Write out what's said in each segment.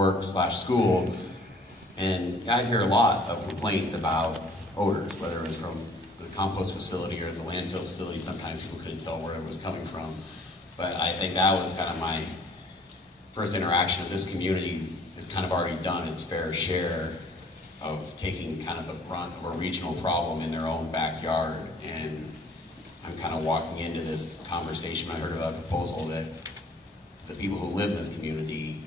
work/school, and I hear a lot of complaints about odors, whether it was from the compost facility or the landfill facility. Sometimes people couldn't tell where it was coming from. But I think that was kind of my first interaction with this community. Has kind of already done its fair share of taking kind of the brunt of a regional problem in their own backyard. And I'm kind of walking into this conversation. I heard about a proposal that the people who live in this community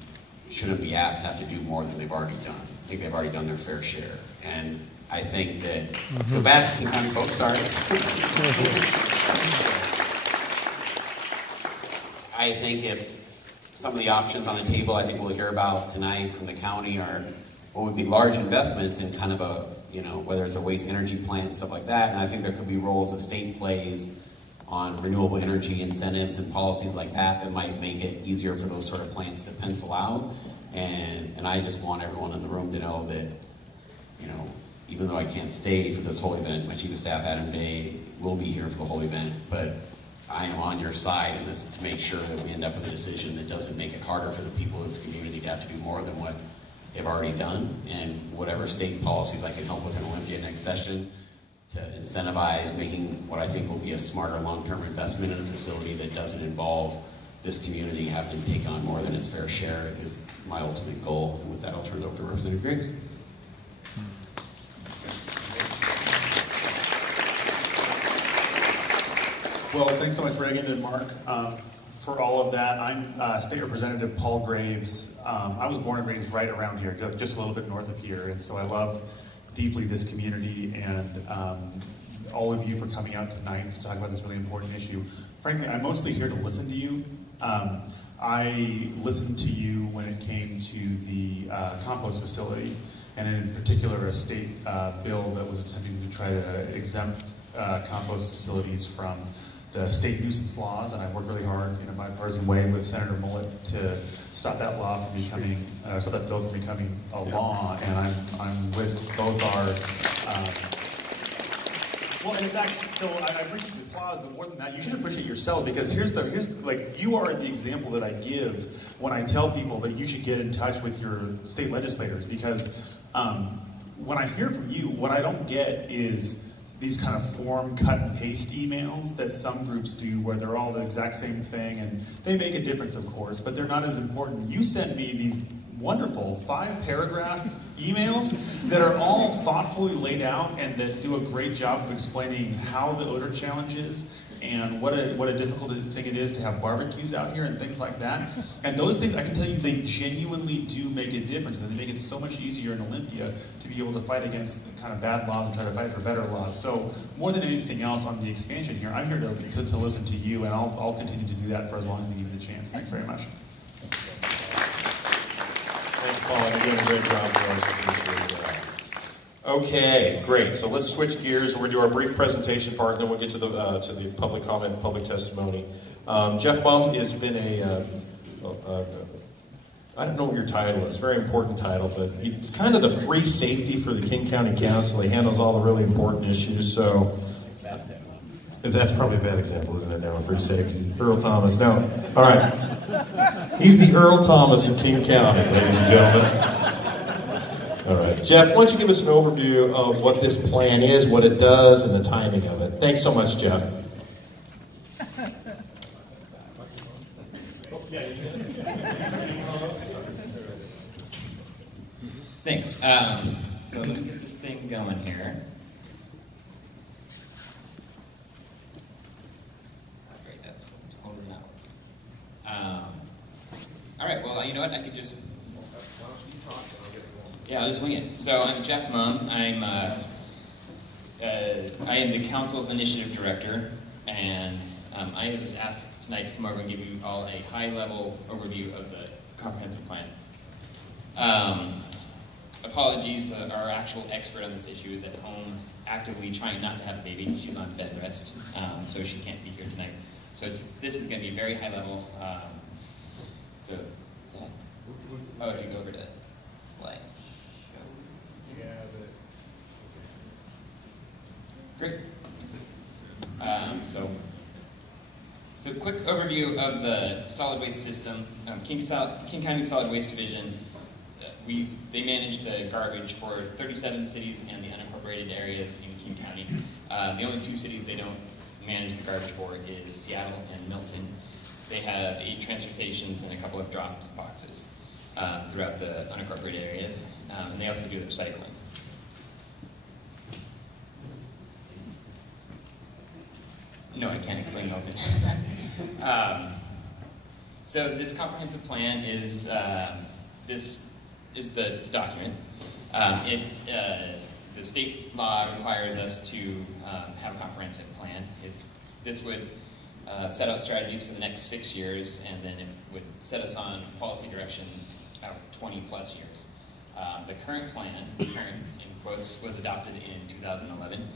shouldn't be asked to have to do more than they've already done. I think they've already done their fair share. And I think that, feel bad for King County folks, sorry. I think if some of the options on the table I think we'll hear about tonight from the county are what would be large investments in kind of a, whether it's a waste energy plant, stuff like that. And I think there could be roles the state plays on renewable energy incentives and policies like that might make it easier for those sort of plants to pencil out. And I just want everyone in the room to know that, even though I can't stay for this whole event, my Chief of Staff, Adam Day, will be here for the whole event, but I am on your side in this to make sure that we end up with a decision that doesn't make it harder for the people of this community to have to do more than what they've already done, and whatever state policies I can help with in Olympia next session to incentivize making what I think will be a smarter long-term investment in a facility that doesn't involve this community having to take on more than its fair share is my ultimate goal. And with that, I'll turn it over to Representative Graves. Well, thanks so much, Reagan and Mark, for all of that. I'm State Representative Paul Graves. I was born and raised right around here, just a little bit north of here, and so I love deeply this community and all of you for coming out tonight to talk about this really important issue. Frankly, I'm mostly here to listen to you. I listened to you when it came to the compost facility, and in particular a state bill that was attempting to try to exempt compost facilities from the state nuisance laws, and I worked really hard in a bipartisan way with Senator Mullet to stop that law from becoming, stop that bill from becoming a law. And I'm with both our, well, and in fact, so I appreciate the applause, but more than that, you should appreciate yourself, because here's like, you are the example that I give when I tell people that you should get in touch with your state legislators, because when I hear from you, what I don't get is these kind of form cut and paste emails that some groups do where they're all the exact same thing, and they make a difference, of course, but they're not as important. You sent me these wonderful 5-paragraph emails that are all thoughtfully laid out and that do a great job of explaining how the odor challenge is and what a difficult thing it is to have barbecues out here and things like that. And those things, I can tell you, they genuinely do make a difference, and they make it so much easier in Olympia to be able to fight against the kind of bad laws and try to fight for better laws. So more than anything else on the expansion here, I'm here to listen to you, and I'll continue to do that for as long as they give me the chance. Thanks very much. Thanks, Paul. You're doing a great job for us. Okay, great. So let's switch gears. We're going to do our brief presentation part, and then we'll get to the public comment, public testimony. Jeff Bum has been I don't know what your title is, very important title, but he's kind of the free safety for the King County Council. He handles all the really important issues, so that's probably a bad example, isn't it, now, free safety? Earl Thomas, no. All right. He's the Earl Thomas of King County, ladies and gentlemen. All right. Jeff, why don't you give us an overview of what this plan is, what it does, and the timing of it. Thanks so much, Jeff. Thanks. So let me get this thing going here. Great, that's totally not working. All right, well, you know what? I could just... Yeah, I'll just wing it. So I'm Jeff Mumm. I am the council's initiative director, and I was asked tonight to come over and give you all a high-level overview of the comprehensive plan. Apologies, our actual expert on this issue is at home actively trying not to have a baby. She's on bed rest, so she can't be here tonight. So this is going to be very high level. So, is that? Oh, if you go over to slide. Great. So quick overview of the solid waste system. King County Solid Waste Division they manage the garbage for 37 cities and the unincorporated areas in King County. The only 2 cities they don't manage the garbage for is Seattle and Milton. They have 8 transfer stations and a couple of drop boxes throughout the unincorporated areas, and they also do the recycling. No, I can't explain Milton. So this comprehensive plan is this is the document. The state law requires us to have a comprehensive plan. This would set out strategies for the next 6 years, and then it would set us on policy direction out 20 plus years. The current plan, current in quotes, was adopted in 2011.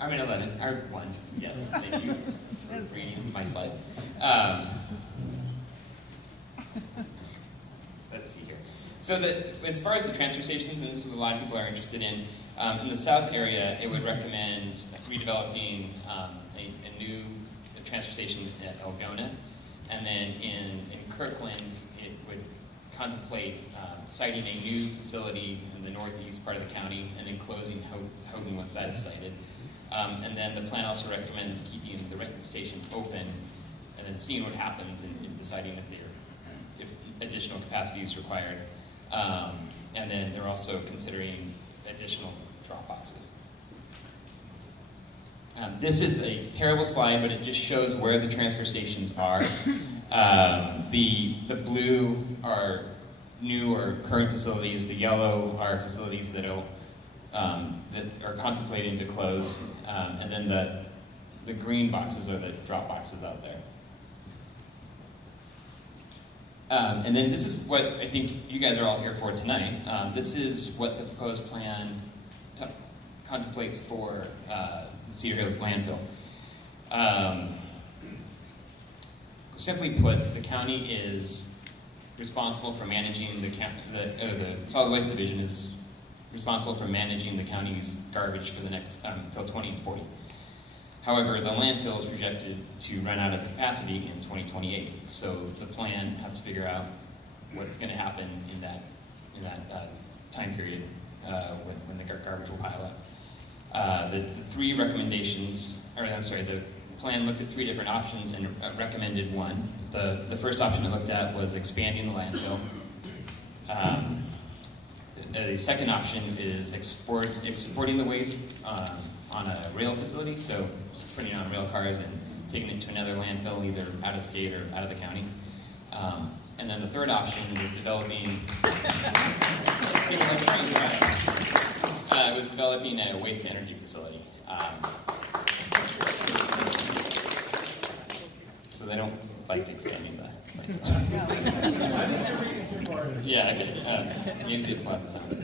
I mean 11, or 1, yes, thank you for reading my slide. Let's see here. So as far as the transfer stations, and this is what a lot of people are interested in the south area, it would recommend redeveloping a new transfer station at Algona, and then in Kirkland, it would contemplate siting a new facility in the northeast part of the county, and then closing Houghton once that is sited. And then the plan also recommends keeping the Renton station open, and then seeing what happens and deciding if additional capacity is required. And then they're also considering additional drop boxes. This is a terrible slide, but it just shows where the transfer stations are. The blue are new or current facilities. The yellow are facilities that are contemplating to close, and then the green boxes are the drop boxes out there. And then this is what I think you guys are all here for tonight. This is what the proposed plan contemplates for Cedar Hills landfill. Simply put, the county is responsible for managing the solid waste division is responsible for managing the county's garbage for the next until 2040. However, the landfill is projected to run out of capacity in 2028. So the plan has to figure out what's going to happen in that time period when the garbage will pile up. The 3 recommendations, the plan looked at 3 different options and recommended one. The first option it looked at was expanding the landfill. The second option is exporting the waste on a rail facility, so just putting it on rail cars and taking it to another landfill, either out of state or out of the county. And then the third option was developing a waste energy facility. So they don't like expanding that. Yeah, okay. You did Plaza Sounds.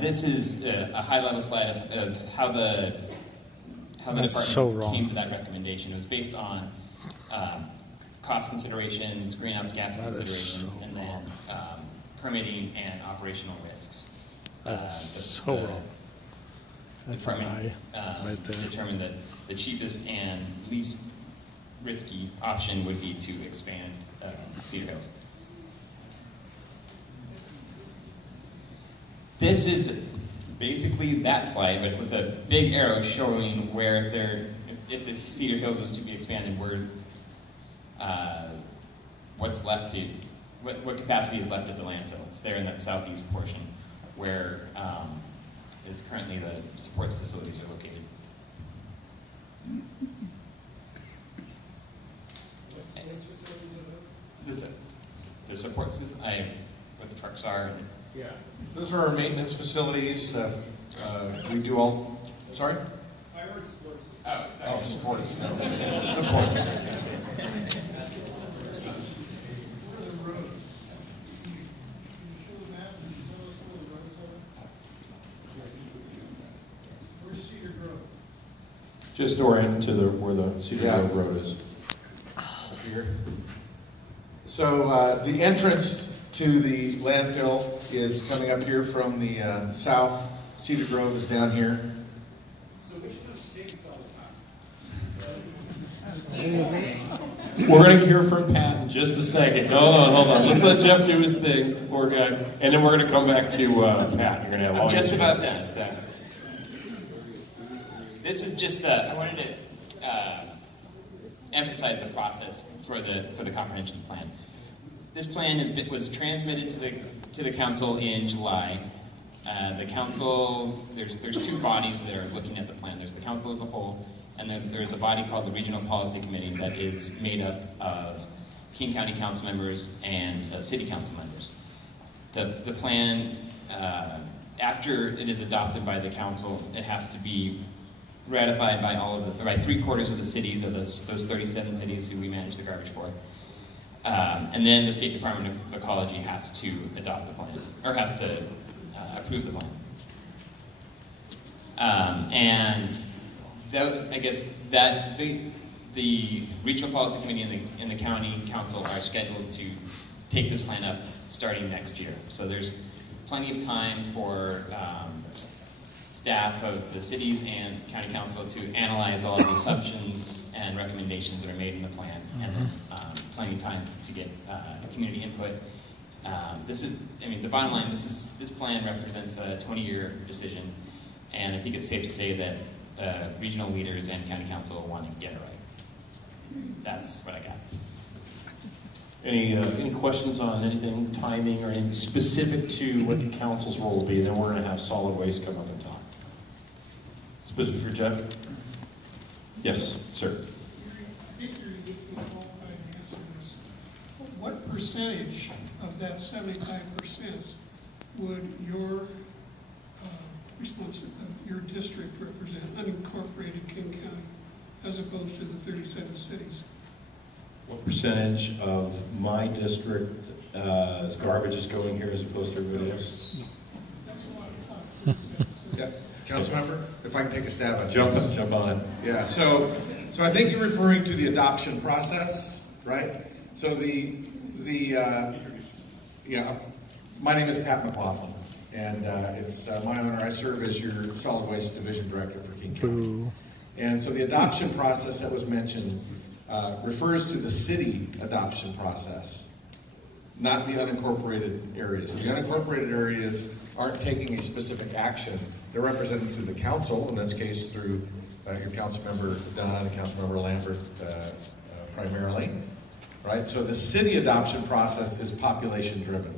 This is a high-level slide of how the department came to that recommendation. It was based on cost considerations, greenhouse gas considerations, and then permitting and operational risks. That's so wrong. That's a lie right there. Determined that the cheapest and least risky option would be to expand Cedar Hills. This is basically that slide, but with a big arrow showing where if the Cedar Hills is to be expanded, where what's left to, what capacity is left at the landfill. It's there in that southeast portion where is currently the supports facilities are located. The support facilities, what the trucks are. Yeah, those are our maintenance facilities. We do all. Sorry. I heard sports facilities. Oh, sports. No. Support. Where's Cedar Grove? Just oriented to where the Cedar Grove Road is. Up here. So the entrance to the landfill is coming up here from the south. Cedar Grove is down here. So which one stinks all the time? We're going to hear from Pat in just a second. Hold on. Let's let Jeff do his thing, poor guy. And then we're going to come back to Pat. You're going to have all I'm just your about chance. done. So this is just I wanted to emphasize the process for the comprehensive plan. This plan was transmitted to the council in July. The council, there's two bodies that are looking at the plan. There's the council as a whole, and then there's a body called the Regional Policy Committee that is made up of King County Council members and City Council members. The plan, after it is adopted by the council, it has to be ratified by by 3/4 of the cities of those 37 cities who we manage the garbage for. And then the State Department of Ecology has to adopt the plan, or has to approve the plan. And I guess that the Regional Policy Committee and the County Council are scheduled to take this plan up starting next year. So there's plenty of time for staff of the cities and County Council to analyze all of the assumptions and recommendations that are made in the plan, and then plenty of time to get community input. The bottom line, this plan represents a 20-year decision, and I think it's safe to say that regional leaders and County Council want to get it right. That's what I got. Any questions on anything, timing, or anything specific to what the council's role will be? Then we're going to have solid waste come up and talk. Specific for Jeff? Yes, sir. I think you're qualified to answer this. What percentage of that 75% would your district represent, unincorporated King County, as opposed to the 37 cities? What percentage of my district garbage is going here as opposed to everybody else? That's a lot of talk. Yeah, Councilmember, if I can take a stab at Jump this. on it. Yeah, so I think you're referring to the adoption process, right? So my name is Pat McLaughlin, and it's my honor. I serve as your solid waste division director for King County. And so the adoption process that was mentioned refers to the city adoption process, not the unincorporated areas. The unincorporated areas aren't taking a specific action. They're represented through the council, in this case through your Councilmember Dunn and Councilmember Lambert primarily, right? So the city adoption process is population driven,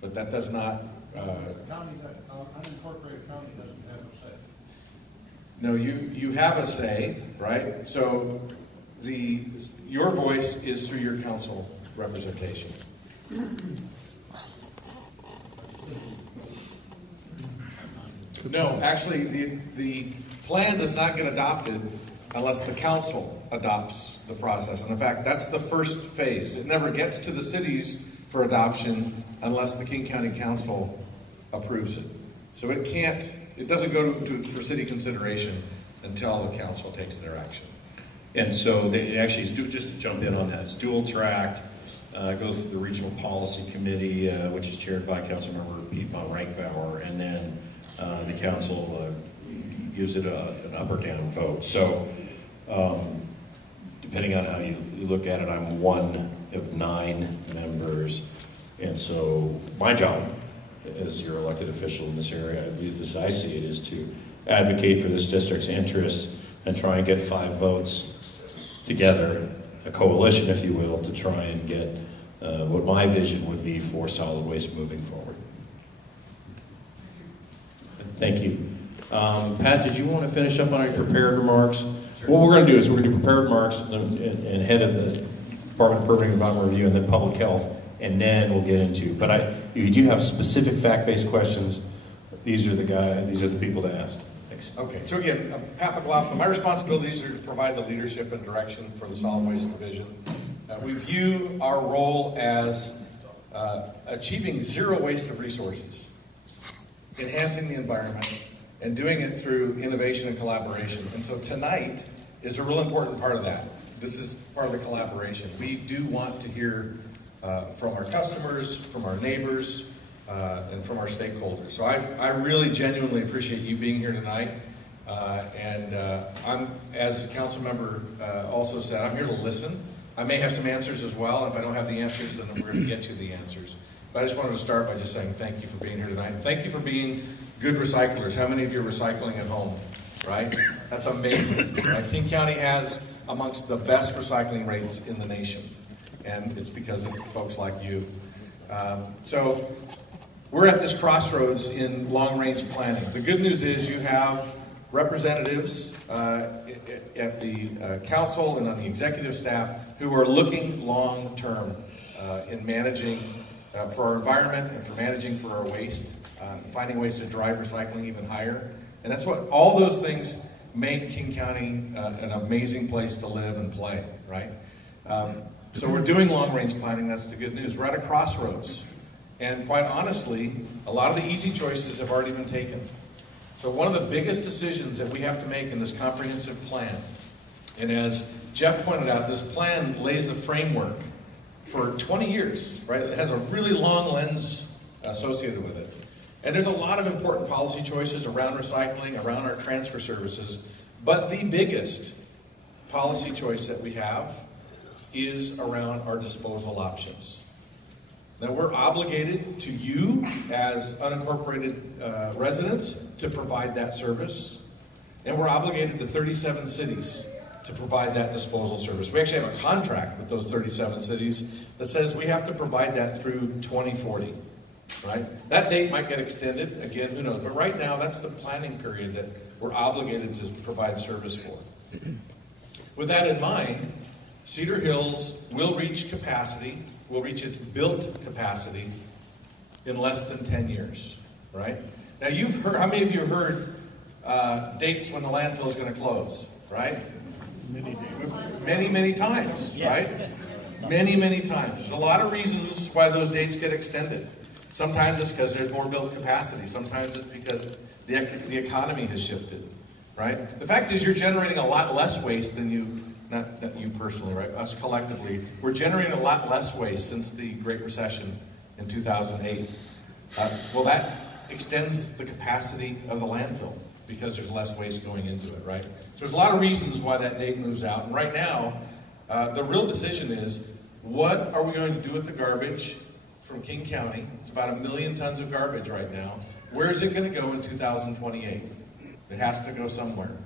but that does not. Unincorporated county doesn't have a say. No, you have a say, right? So your voice is through your council representation. No, actually, the plan does not get adopted unless the council adopts the process. And in fact, that's the first phase. It never gets to the cities for adoption unless the King County Council approves it. So it doesn't go for city consideration until the council takes their action. And so they actually, just to jump in on that, it's dual tracked. Goes to the Regional Policy Committee, which is chaired by Councilmember Pete von Reichbauer, and then the council gives it an up or down vote. So depending on how you look at it, I'm one of 9 members. And so my job as your elected official in this area, at least as I see it, is to advocate for this district's interests and try and get 5 votes together, a coalition, if you will, to try and get what my vision would be for solid waste moving forward. Thank you. Pat, did you want to finish up on your prepared remarks? Sure. What we're going to do is we're going to do prepared remarks and head of the Department of Permitting and Environmental Review and then Public Health, and then we'll get into. But if you do have specific fact-based questions, these are the people to ask. Thanks. Okay, so again, Pat McLaughlin, my responsibilities are to provide the leadership and direction for the Solid Waste Division. We view our role as achieving zero waste of resources, enhancing the environment, and doing it through innovation and collaboration. And so tonight is a real important part of that. This is part of the collaboration. We do want to hear from our customers, from our neighbors, and from our stakeholders. So I really genuinely appreciate you being here tonight. I'm, as council member also said, I'm here to listen. I may have some answers as well. If I don't have the answers, then we're going to get you the answers. But I just wanted to start by just saying thank you for being here tonight. Thank you for being good recyclers. How many of you are recycling at home, right? That's amazing. King County has amongst the best recycling rates in the nation, and it's because of folks like you. So we're at this crossroads in long-range planning. The good news is you have representatives at the council and on the executive staff who are looking long-term in managing for our environment and for managing for our waste, finding ways to drive recycling even higher. And that's what all those things make King County an amazing place to live and play, right? So we're doing long-range planning. That's the good news. We're at a crossroads. And quite honestly, a lot of the easy choices have already been taken. So one of the biggest decisions that we have to make in this comprehensive plan, and as Jeff pointed out, this plan lays the framework for 20 years, right? It has a really long lens associated with it. And there's a lot of important policy choices around recycling, around our transfer services, but the biggest policy choice that we have is around our disposal options. Now, we're obligated to you as unincorporated residents to provide that service, and we're obligated to 37 cities to provide that disposal service. We actually have a contract with those 37 cities that says we have to provide that through 2040, right? That date might get extended, again, who knows, but right now that's the planning period that we're obligated to provide service for. With that in mind, Cedar Hills will reach capacity, will reach its built capacity in less than 10 years, right? Now you've heard, how many of you heard dates when the landfill is going to close, right? Many times, right? Many times. There's a lot of reasons why those dates get extended. Sometimes it's because there's more built capacity. Sometimes it's because the economy has shifted, right? The fact is you're generating a lot less waste than you, not you personally, right? Us collectively. We're generating a lot less waste since the Great Recession in 2008. Well, that extends the capacity of the landfill because there's less waste going into it, right? So there's a lot of reasons why that date moves out. And right now, the real decision is, what are we going to do with the garbage from King County? It's about 1 million tons of garbage right now. Where is it going to go in 2028? It has to go somewhere.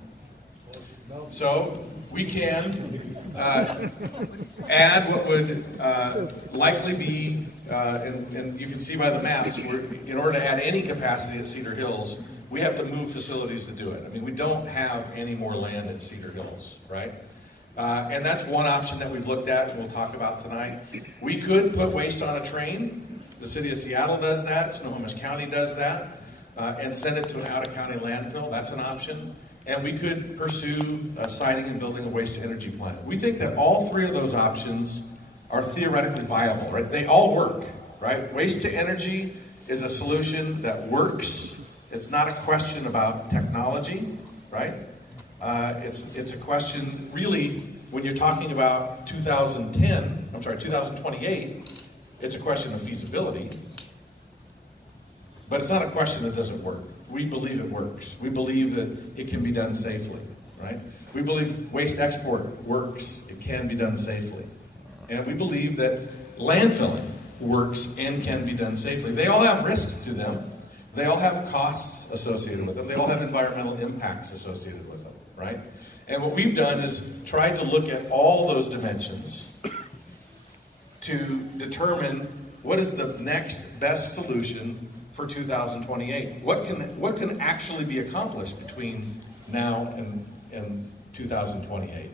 So we can add what would likely be, and you can see by the maps, in order to add any capacity at Cedar Hills, we have to move facilities to do it. I mean, we don't have any more land at Cedar Hills, right? And that's one option that we've looked at and we'll talk about tonight. We could put waste on a train. The city of Seattle does that. Snohomish County does that. And send it to an out-of-county landfill. That's an option. And we could pursue siting and building a waste-to-energy plant. We think that all three of those options are theoretically viable, right? They all work, right? Waste-to-energy is a solution that works. It's not a question about technology, right? It's a question, really, when you're talking about 2028, it's a question of feasibility. But it's not a question that doesn't work. We believe it works. We believe that it can be done safely, right? We believe waste export works. It can be done safely. And we believe that landfilling works and can be done safely. They all have risks to them. They all have costs associated with them. They all have environmental impacts associated with them, right? And what we've done is tried to look at all those dimensions to determine what is the next best solution for 2028. What can actually be accomplished between now and 2028?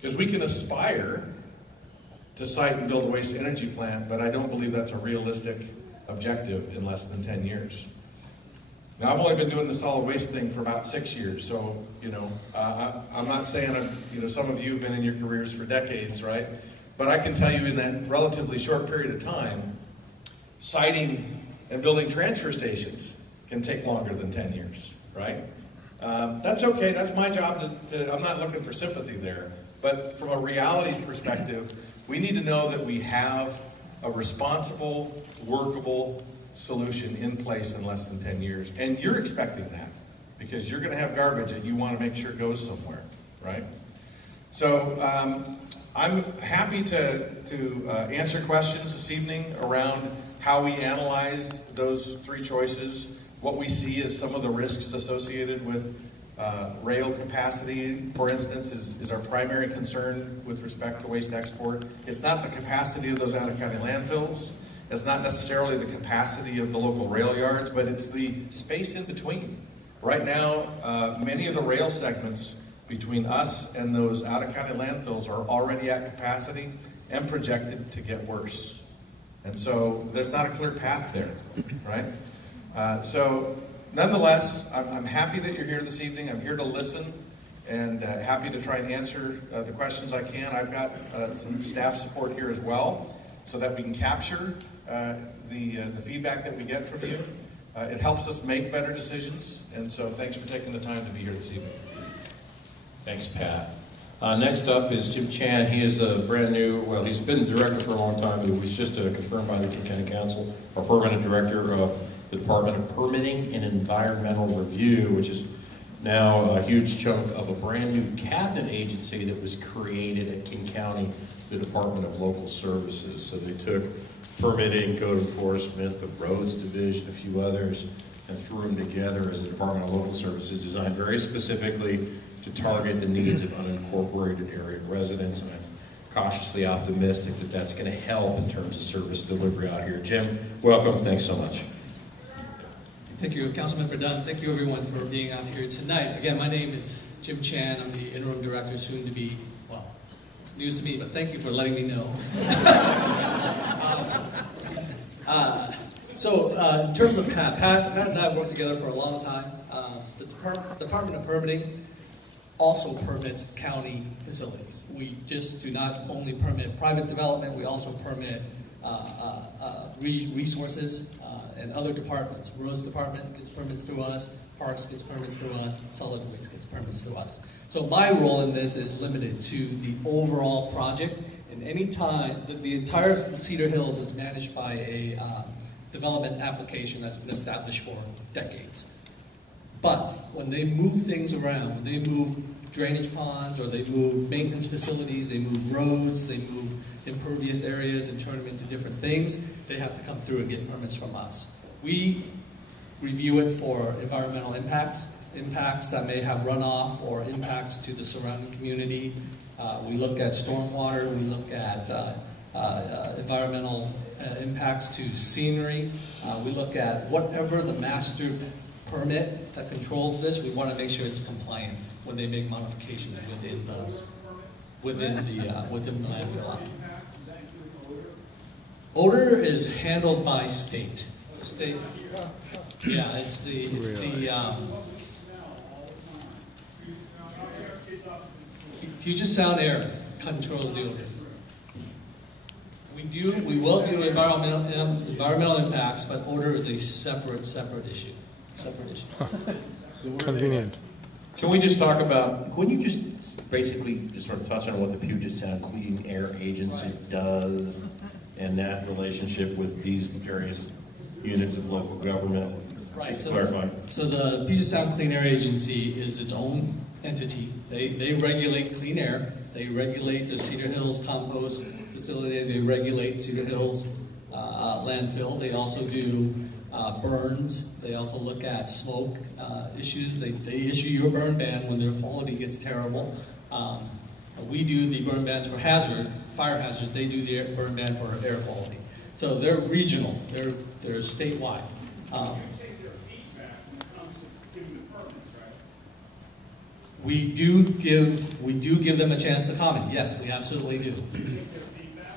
Because we can aspire to site and build a waste energy plant, but I don't believe that's a realistic objective in less than 10 years. Now, I've only been doing the solid waste thing for about 6 years, so, I'm not saying, some of you have been in your careers for decades, right? But I can tell you in that relatively short period of time, siting and building transfer stations can take longer than 10 years, right? That's okay, that's my job I'm not looking for sympathy there. But from a reality perspective, we need to know that we have a responsible, workable solution in place in less than 10 years. And you're expecting that because you're going to have garbage that you want to make sure goes somewhere, right? So I'm happy to answer questions this evening around how we analyze those three choices, what we see as some of the risks associated with rail capacity, for instance, is our primary concern with respect to waste export. It's not the capacity of those out-of-county landfills. It's not necessarily the capacity of the local rail yards, but it's the space in between. Right now, many of the rail segments between us and those out-of-county landfills are already at capacity and projected to get worse. And so there's not a clear path there, right? So nonetheless, I'm happy that you're here this evening. I'm here to listen and happy to try and answer the questions I can. I've got some staff support here as well so that we can capture the feedback that we get from you. It helps us make better decisions, and so thanks for taking the time to be here this evening. Thanks, Pat. Next up is Jim Chan. He is a brand new, well, he's been director for a long time. He was just confirmed by the King County Council, our permanent director of the Department of Permitting and Environmental Review, which is now a huge chunk of a brand new cabinet agency that was created at King County, the Department of Local Services. So they took permitting, code enforcement, the roads division, a few others, and threw them together as the Department of Local Services, designed very specifically to target the needs of unincorporated area residents. And I'm cautiously optimistic that that's going to help in terms of service delivery out here. Jim, welcome. Thanks so much. Thank you, Councilmember Dunn. Thank you, everyone, for being out here tonight. Again, my name is Jim Chan. I'm the interim director, soon to be, well, it's news to me, but thank you for letting me know. In terms of Pat and I have worked together for a long time. The Department of Permitting also permits county facilities. We just do not only permit private development, we also permit resources and other departments. Roads Department gets permits through us, Parks gets permits through us, Solid Waste gets permits through us. So my role in this is limited to the overall project, and any time, the entire Cedar Hills is managed by a development application that's been established for decades. But when they move things around, when they move drainage ponds, or they move maintenance facilities, they move roads, they move impervious areas and turn them into different things, they have to come through and get permits from us. We review it for environmental impacts, impacts that may have runoff or impacts to the surrounding community. We look at stormwater, we look at environmental impacts to scenery. We look at whatever the master permit that controls this. We want to make sure it's compliant when they make modifications within the landfill. Odor is handled by state. The state, yeah, it's the Puget Sound Air controls the odor. We will do environmental impacts, but odor is a separate issue. Convenient. Can we just talk about, can you just basically just sort of touch on what the Puget Sound Clean Air Agency does and that relationship with these various units of local government? Right. So clarify. So the Puget Sound Clean Air Agency is its own entity. They regulate clean air. They regulate the Cedar Hills compost facility. They regulate Cedar Hills landfill. They also do burns. They also look at smoke issues. They issue you a burn ban when their quality gets terrible. We do the burn bans for fire hazards. They do the burn ban for air quality. So they're regional. They're statewide. We do give them a chance to comment. Yes, we absolutely do.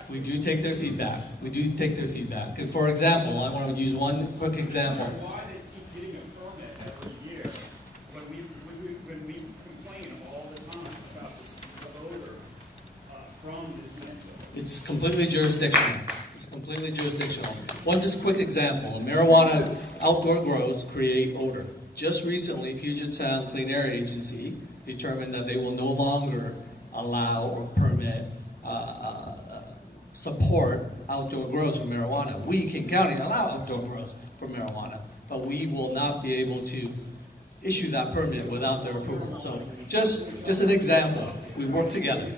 We do take their feedback. For example, I want to use one quick example. Why they keep getting a permit every year when we complain all the time about the odor from this landfill? It's completely jurisdictional. One just quick example. Marijuana outdoor grows create odor. Just recently, Puget Sound Clean Air Agency determined that they will no longer allow or permit support outdoor grows for marijuana. We, King County, allow outdoor grows for marijuana, but we will not be able to issue that permit without their approval. So just an example. We work together.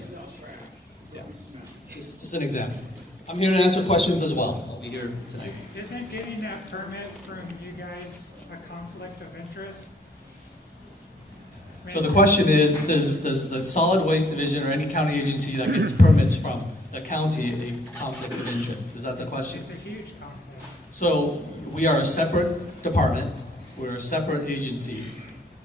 Yeah, just an example. I'm here to answer questions as well. I'll be here tonight. Isn't getting that permit from you guys a conflict of interest? So the question is, does the solid waste division or any county agency that gets permits from the county a conflict of interest? Is that the question? It's a huge conflict. So we are a separate department. We're a separate agency.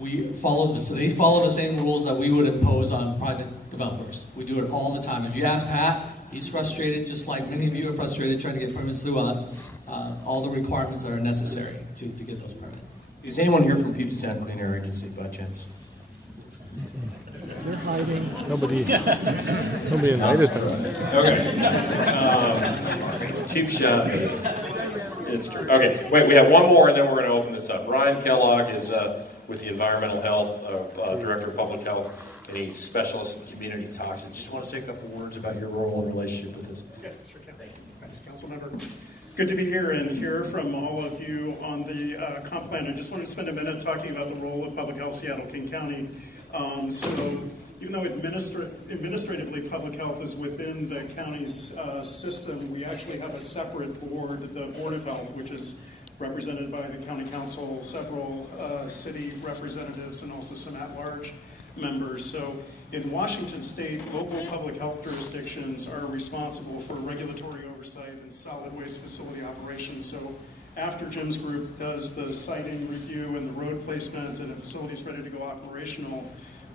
They follow the same rules that we would impose on private developers. We do it all the time. If you ask Pat, he's frustrated, just like many of you are frustrated trying to get permits through us. All the requirements that are necessary to get those permits. Is anyone here from Puget Sound Clean Air Agency by chance? They're hiding. Nobody invited them. Okay. Cheap shot. It's true. Okay, wait, we have one more and then we're going to open this up. Ryan Kellogg is with the Environmental Health, Director of Public Health, and he's specialist in community toxins. Just want to say a couple words about your role and relationship with this. Yeah, sure can. Thanks, Councilmember. Good to be here and hear from all of you on the comp plan. I just wanted to spend a minute talking about the role of Public Health Seattle-King County. So even though administratively public health is within the county's system, we actually have a separate board, the Board of Health, which is represented by the county council, several city representatives, and also some at-large members. So in Washington state, local public health jurisdictions are responsible for regulatory oversight and solid waste facility operations. So after Jim's group does the siting review and the road placement and the facility is ready to go operational,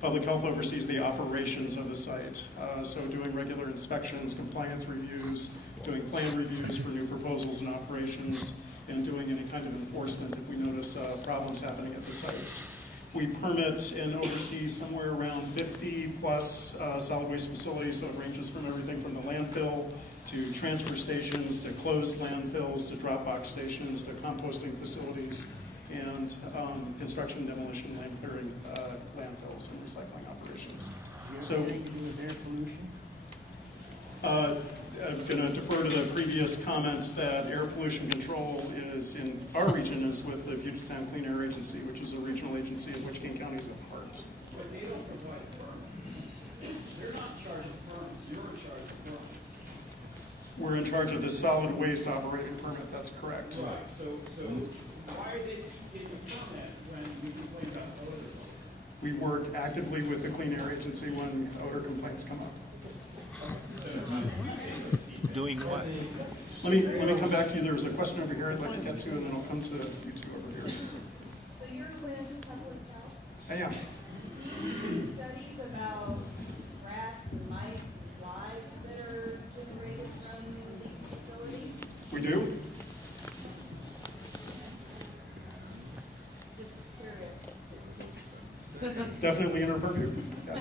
public health oversees the operations of the site. So doing regular inspections, compliance reviews, doing plan reviews for new proposals and operations, and doing any kind of enforcement if we notice problems happening at the sites. We permit and oversee somewhere around 50 plus solid waste facilities, so it ranges from everything from the landfill to transfer stations, to closed landfills, to drop box stations, to composting facilities, and construction, demolition, land clearing landfills and recycling operations. So, air pollution? I'm going to defer to the previous comments that air pollution control is in our region is with the Puget Sound Clean Air Agency, which is a regional agency of which King County is a part. But they don't provide permits. They're not in charge of permits. You're in charge of permits. We're in charge of the solid waste operating permit. That's correct. Right. So why are they keep getting a permit when we complain about odor results? We work actively with the Clean Air Agency when odor complaints come up. Doing what? Let me come back to you. There's a question over here I'd like to get to, and then I'll come to you two over here. So you're with public health? I am. Studies about rats and mice and flies that are generated from these facilities? We do. Just curious. Definitely in our purview. Yeah.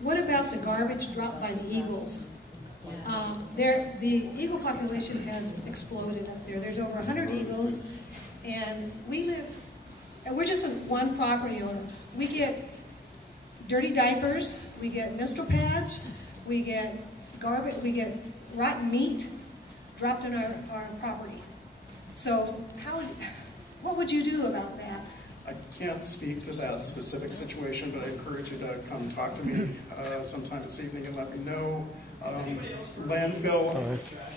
What about the garbage dropped by the eagles? The eagle population has exploded up there. There's over 100 eagles, and we're just one property owner. We get dirty diapers, we get menstrual pads, we get garbage, we get rotten meat dropped on our property. So what would you do about that? I can't speak to that specific situation, but I encourage you to come talk to me sometime this evening and let me know. Landfill.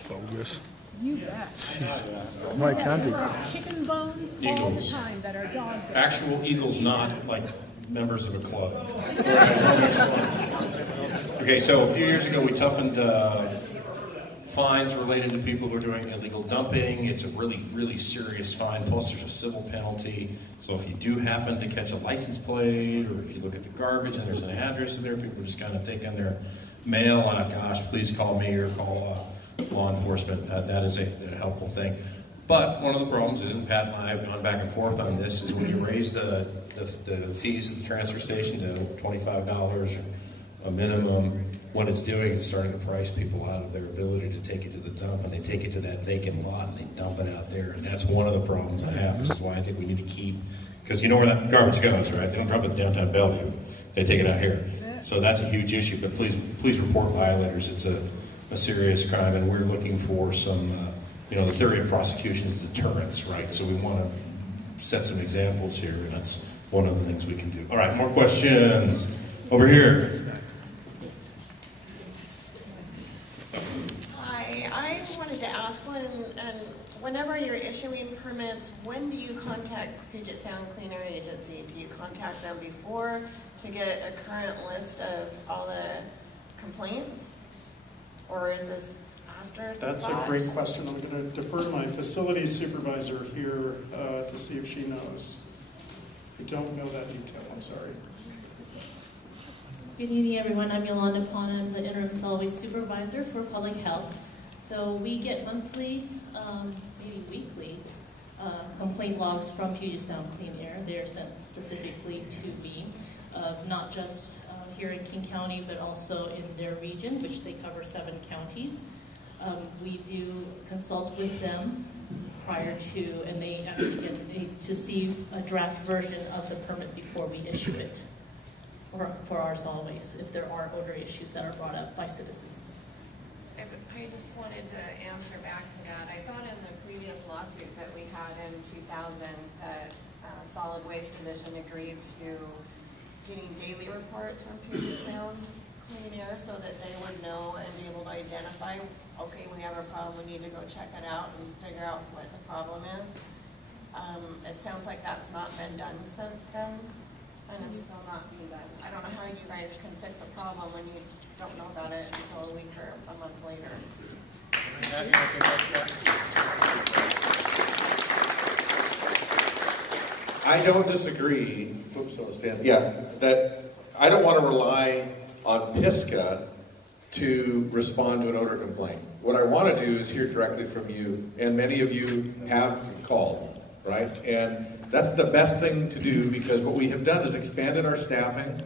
Bogus. You bet. My contact. Chicken bones Eagles. all the time that are dog beds. Actual eagles, not like members of a club. Okay, so a few years ago we toughened fines related to people who are doing illegal dumping. It's a really, really serious fine, plus there's a civil penalty. So if you do happen to catch a license plate, or if you look at the garbage and there's an address there, people just kind of take in their mail, gosh, please call me or call law enforcement. That is a helpful thing. But one of the problems is, and Pat and I have gone back and forth on this, is when you raise the fees at the transfer station to $25 a minimum, what it's doing is starting to price people out of their ability to take it to the dump, and they take it to that vacant lot and they dump it out there. And that's one of the problems I have, which is why I think we need to keep, because you know where that garbage goes, right? They don't drop it downtown Bellevue. They take it out here. So that's a huge issue, but please report violators. It's a serious crime, and we're looking for some, the theory of prosecution is deterrence, right? So we want to set some examples here, and that's one of the things we can do. All right, more questions over here. Hi, I wanted to ask whenever you're issuing permits, when do you contact Puget Sound Clean Air Agency? Do you contact them before to get a current list of all the complaints? Or is this after the That's fact? a great question. I'm going to defer to my facilities supervisor here to see if she knows. I don't know that detail, I'm sorry. Good evening, everyone. I'm Yolanda Pona. I'm the interim solid waste supervisor for public health. So we get monthly, maybe weekly, complaint logs from Puget Sound Clean Air. They're sent specifically to me, of not just here in King County, but also in their region, which they cover 7 counties. We do consult with them prior to, and they actually get to see a draft version of the permit before we issue it for our solid waste, if there are odor issues that are brought up by citizens. I just wanted to answer back to that. I thought in the previous lawsuit that we had in 2000 that Solid Waste Division agreed to getting daily reports from Puget Sound Clean Air so that they would know and be able to identify, okay, we have a problem, we need to go check it out and figure out what the problem is. It sounds like that's not been done since then, and it's still not being done. I don't know how you guys can fix a problem when you don't know about it until a week or a month later. I don't disagree. Oops, I'll stand. Yeah, that I don't want to rely on PISCA to respond to an odor complaint. What I want to do is hear directly from you, and many of you have called, right? And that's the best thing to do, because what we have done is expanded our staffing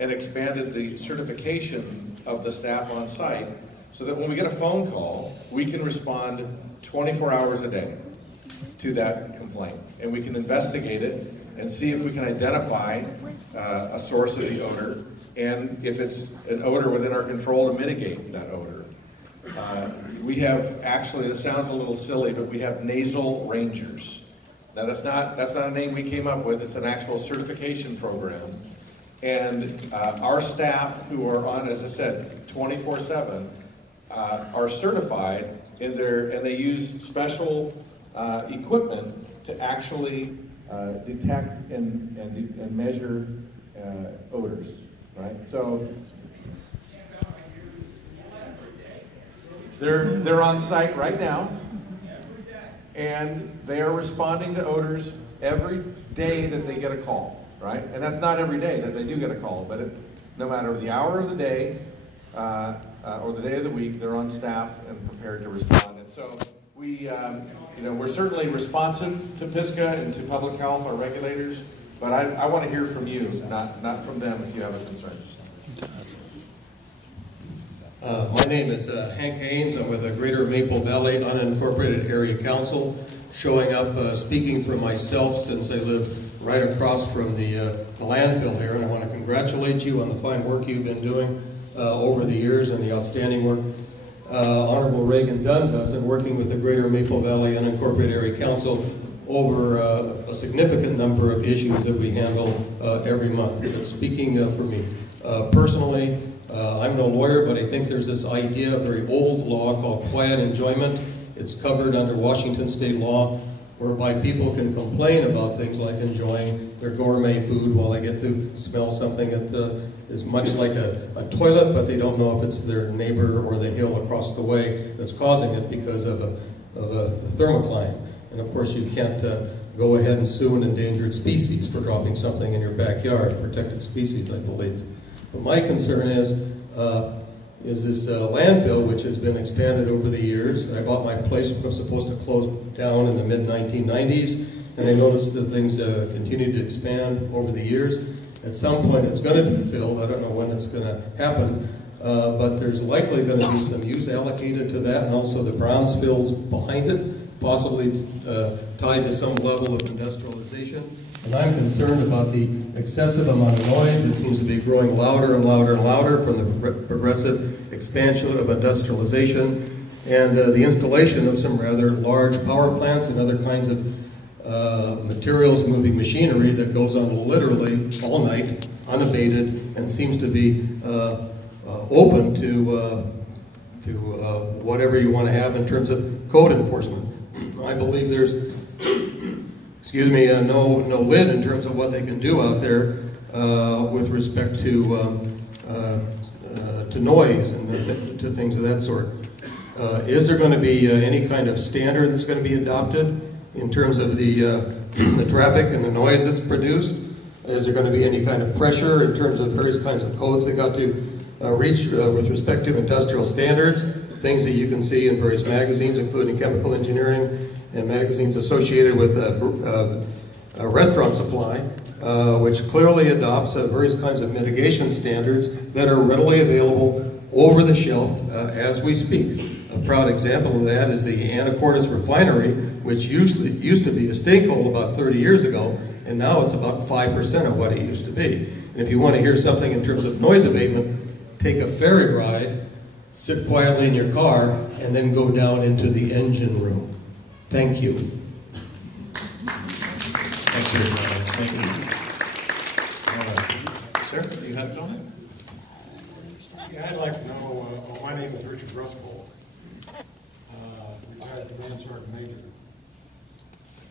and expanded the certification of the staff on site so that when we get a phone call, we can respond 24 hours a day to that complaint. And we can investigate it and see if we can identify a source of the odor, and if it's an odor within our control, to mitigate that odor. We have, actually, this sounds a little silly, but we have nasal rangers. Now that's not a name we came up with, it's an actual certification program. And our staff, who are on, as I said, 24/7, are certified in and they use special equipment to actually detect and measure odors, right? So they're on site right now, and they are responding to odors every day that they get a call. Right? And that's not every day that they do get a call, but no matter the hour of the day or the day of the week, they're on staff and prepared to respond. And so we're certainly responsive to PISCA and to public health, our regulators, but I want to hear from you, not from them, if you have a concern. My name is Hank Haynes. I'm with the Greater Maple Valley Unincorporated Area Council, showing up speaking for myself since I live right across from the landfill here, and I want to congratulate you on the fine work you've been doing over the years and the outstanding work Honorable Reagan Dunn does in working with the Greater Maple Valley Unincorporated Area Council over a significant number of issues that we handle every month. But speaking for me personally, I'm no lawyer, but I think there's this idea, a very old law called quiet enjoyment. It's covered under Washington state law, whereby people can complain about things like enjoying their gourmet food while they get to smell something that is much like a toilet, but they don't know if it's their neighbor or the hill across the way that's causing it because of a thermocline. And of course you can't go ahead and sue an endangered species for dropping something in your backyard, protected species, I believe. But my concern is this landfill, which has been expanded over the years. I bought my place when it was supposed to close down in the mid-1990s, and I noticed that things continued to expand over the years. At some point it's going to be filled. I don't know when it's going to happen, but there's likely going to be some use allocated to that, and also the Brownsvilles behind it, possibly tied to some level of industrialization. And I'm concerned about the excessive amount of noise that seems to be growing louder and louder and louder from the progressive expansion of industrialization and the installation of some rather large power plants and other kinds of materials moving machinery that goes on literally all night, unabated, and seems to be open to whatever you want to have in terms of code enforcement. I believe there's, excuse me, no lid in terms of what they can do out there with respect to noise and to things of that sort. Is there going to be any kind of standard that's going to be adopted in terms of the traffic and the noise that's produced? Is there going to be any kind of pressure in terms of various kinds of codes that got to reach with respect to industrial standards, things that you can see in various magazines, including chemical engineering and magazines associated with restaurant supply, which clearly adopts various kinds of mitigation standards that are readily available over the shelf as we speak. A proud example of that is the Anacortes refinery, which used to be a stinkhole about 30 years ago, and now it's about 5% of what it used to be. And if you want to hear something in terms of noise abatement, take a ferry ride, sit quietly in your car, and then go down into the engine room. Thank you. Thanks, sir. Thank you. Sir, do you have a comment? Yeah, I'd like to know, my name is Richard Russell, retired Command Sergeant Major.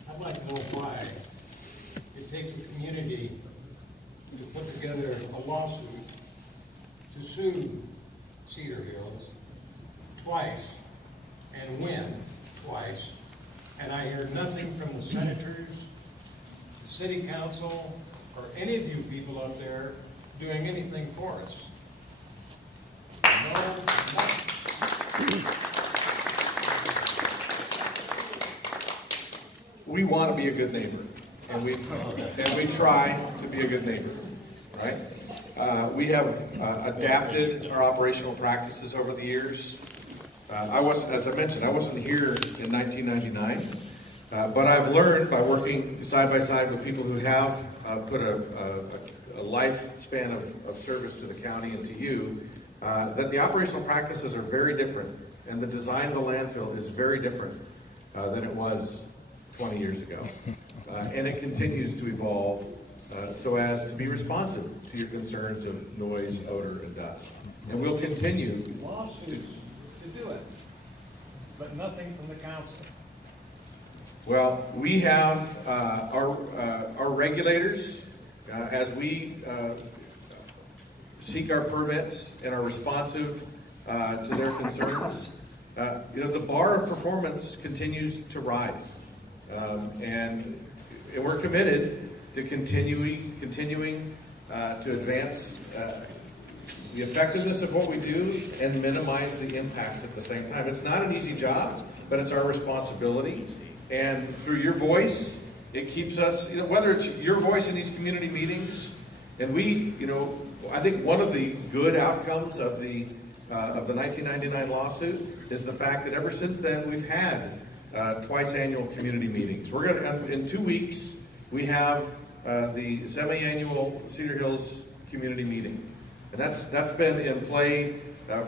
I'd like to know why it takes a community to put together a lawsuit to sue Cedar Hills twice and win twice, and I hear nothing from the senators, the city council, or any of you people up there doing anything for us. We want to be a good neighbor, and we try to be a good neighbor, right? We have adapted our operational practices over the years. As I mentioned, I wasn't here in 1999, but I've learned by working side by side with people who have put a lifespan of service to the county and to you, that the operational practices are very different, and the design of the landfill is very different than it was 20 years ago. And it continues to evolve so as to be responsive to your concerns of noise, odor, and dust. And we'll continue lawsuits to do it, but nothing from the council. Well, we have our regulators, as we seek our permits and are responsive to their concerns. The bar of performance continues to rise, and we're committed to continuing to advance the effectiveness of what we do and minimize the impacts at the same time. It's not an easy job, but it's our responsibility. And through your voice, it keeps us, whether it's your voice in these community meetings, and we, I think one of the good outcomes of the 1999 lawsuit is the fact that ever since then we've had twice annual community meetings. We're going to, in 2 weeks, we have the semi-annual Cedar Hills community meeting, and that's been in play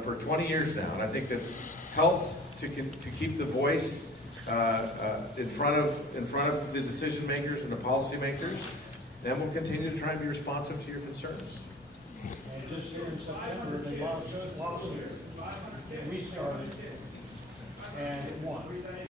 for 20 years now, and I think that's helped to keep the voice in front of the decision makers and the policy makers, and we'll continue to try and be responsive to your concerns. And just here in September, they lost lawsuit that we started, and it won.